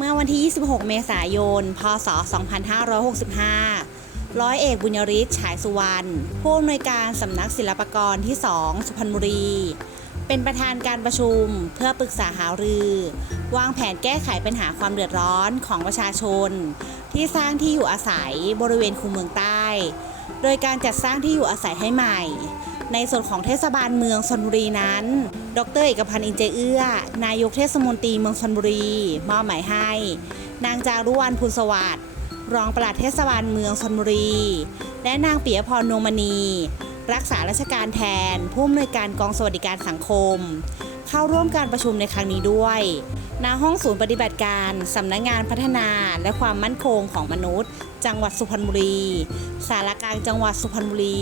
เมื่อวันที่ 26 เมษายน พศ 2565 ร้อยเอกบุญยริศฉายสุวรรณ ผู้อำนวยการสำนักศิลปากรที่ 2 สุพรรณบุรี เป็นประธานการประชุมเพื่อปรึกษาหารือ วางแผนแก้ไขปัญหาความเดือดร้อนของประชาชน ที่สร้างที่อยู่อาศัยบริเวณคูเมืองใต้ โดยการจัดสร้างที่อยู่อาศัยให้ใหม่ ในส่วนของเทศบาลเมืองชนบุรีนั้น ดรเอกพันธ์อินเจเอื้อ นายกเทศมนตรีเมืองชนบุรี มอบหมายให้ นางจารุวรรณพูลสวัสดิ์รองปลัดเทศบาลเมืองชนบุรี และนางเปียพรนวมณี รักษาราชการแทน ผู้อำนวยการกองสวัสดิการสังคม เข้าร่วมการประชุมในครั้งนี้ด้วยณห้องศูนย์ปฏิบัติการสำนักงานพัฒนาและความมั่นคงของมนุษย์ จังหวัดสุพรรณบุรี สารกลางจังหวัดสุพรรณบุรี